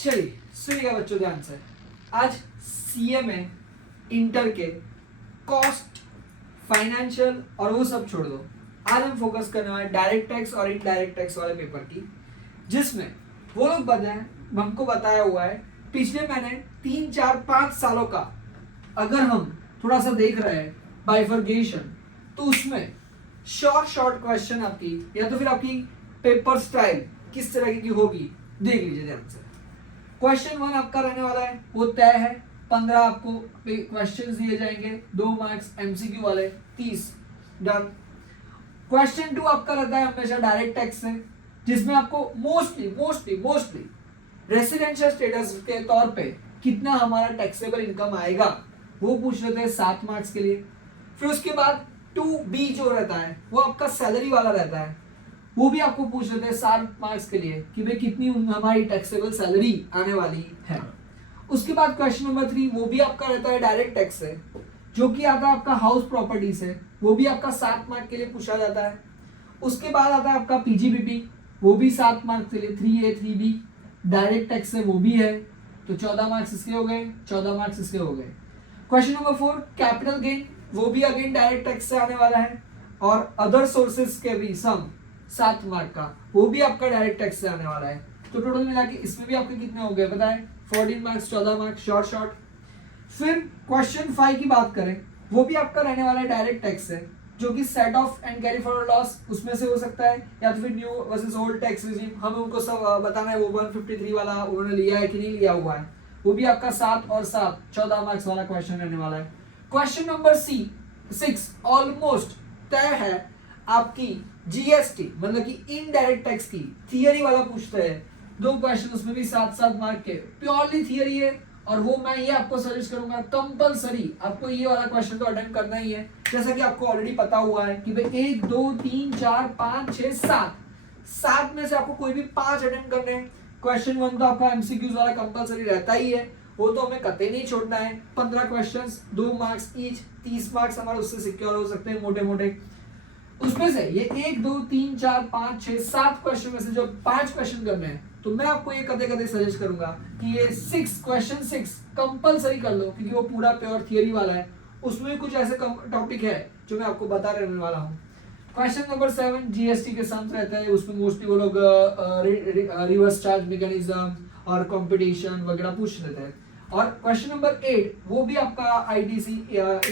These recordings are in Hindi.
चलिए सुनिएगा बच्चों ध्यान से। आज सीए में इंटर के कॉस्ट, फाइनेंशियल और वो सब छोड़ दो। आज हम फोकस करने वाले डायरेक्ट टैक्स और इनडायरेक्ट टैक्स वाले पेपर की, जिसमें वो लोग बताएं, हमको बताया हुआ है पिछले मैंने 3 4 5 सालों का अगर हम थोड़ा सा देख रहे हैं बाइफर्गेशन, तो उसमें शॉर्ट क्वेश्चन आपकी या तो फिर आपकी पेपर स्टाइल किस तरह की होगी देख लीजिए ध्यान से। क्वेश्चन 1 आपका रहने वाला है वो तय है, 15 आपको क्वेश्चंस दिए जाएंगे, 2 मार्क्स एमसीक्यू वाले, 30 डन। क्वेश्चन 2 आपका रहता है हमेशा डायरेक्ट टैक्स से, जिसमें आपको मोस्टली रेसिडेंशियल स्टेटस के तौर पे कितना हमारा टैक्सेबल इनकम आएगा वो पूछ लेते हैं 7 मार्क्स के लिए। फिर उसके बाद 2B जो रहता है वो आपका सैलरी वाला रहता है, वो भी आपको पूछ लेते हैं 7 मार्क्स के लिए कि भाई कितनी हमारी टैक्सेबल सैलरी आने वाली है। उसके बाद क्वेश्चन नंबर 3 वो भी आपका रहता है डायरेक्ट टैक्स से, जो कि आता है आपका हाउस प्रॉपर्टी से, वो भी आपका 7 मार्क के लिए पूछा जाता है। उसके बाद आता है आपका पीजीबीपी, वो भी 7 मार्क्स के लिए, 3A 3B डायरेक्ट टैक्स से वो भी है, तो 14 मार्क्स इसके हो गए, 14 मार्क्स इसके हो गए। क्वेश्चन नंबर 4 कैपिटल गेन, वो भी अगेन डायरेक्ट टैक्स से आने वाला है, और अदर सोर्सेस के भी सम 7 मार्क का, वो भी आपका डायरेक्ट टैक्स से आने वाला है। तो टोटल मिला के इसमें भी आपके कितने हो गए बताएं, 14 मार्क्स, 14 मार्क्स शॉर्ट। फिर क्वेश्चन 5 की बात करें, वो भी आपका रहने वाला है डायरेक्ट टैक्स से, जो कि set of and carry forward loss उसमें से हो सकता है, या तो फिर new versus old tax regime, हमें उनको सब बताना है वो 153 वाला उन्होंने लिया है कि नहीं लिया हुआ है। वो भी आपका 7 और 7 14 मार्क्स वाला क्वेश्चन रहने वाला है। क्वेश्चन नंबर 6 ऑलमोस्ट तय है आपकी जीएसटी, मतलब कि इनडायरेक्ट टैक्स की थियरी वाला पूछते हैं, 2 क्वेश्चन उसमें भी 7 मार्क के, प्योरली थियरी है। और वो मैं ये आपको सजेस्ट करूंगा कंपलसरी आपको ये वाला क्वेश्चन तो अटेम्प्ट करना ही है, जैसा कि आपको ऑलरेडी पता हुआ है कि भाई 1 2 3 4 5 6 7 में से आपको कोई भी 5 अटेम्प्ट करने हैं। क्वेश्चन 1 तो आपका एमसीक्यूज वाला कंपलसरी रहता ही है, वो तो हमें कतई नहीं छोड़ना है। 15 क्वेश्चंस, 2 मार्क्स ईच, 30 मार्क्स हमारे उससे सिक्योर हो सकते हैं मोटे। उसमें से ये 1 2 3 4 5 6 7 क्वेश्चन में से जो 5 क्वेश्चन करने हैं, तो मैं आपको ये कदे सजेस्ट करूंगा कि ये 6 कंपलसरी कर लो, क्योंकि वो पूरा प्योर थियरी वाला है। उसमें कुछ ऐसे टॉपिक है जो मैं आपको बता रहने वाला हूँ। क्वेश्चन नंबर 7 जीएसटी के साथ रहता है, उसमें मोस्टली वो लोग रिवर्स चार्ज मैकेनिज्म और कंपटीशन वगैरह पूछ लेते हैं। और क्वेश्चन नंबर 8 वो भी आपका आईटीसी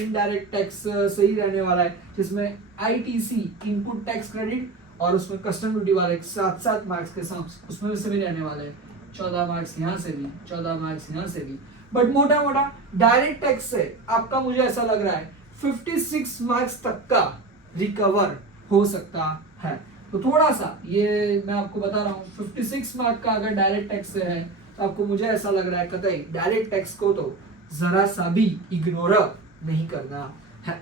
इनडायरेक्ट टैक्स से ही रहने वाला है, जिसमें आईटीसी इनपुट टैक्स क्रेडिट और उसमें कस्टम ड्यूटी वाले 7 मार्क्स के साथ उसमें से भी रहने वाले हैं, 14 मार्क्स यहाँ से भी, 14 मार्क्स यहाँ से भी। बट मोटा डायरेक्ट टैक्स से आपका मुझे ऐसा लग रहा है 56 मार्क्स तक का रिकवर हो सकता है। तो थोड़ा सा ये मैं आपको बता रहा हूँ, 56 मार्क का अगर डायरेक्ट टैक्स से है तो आपको मुझे ऐसा लग रहा है कतई डायरेक्ट टैक्स को तो जरा सा भी इग्नोर नहीं करना है।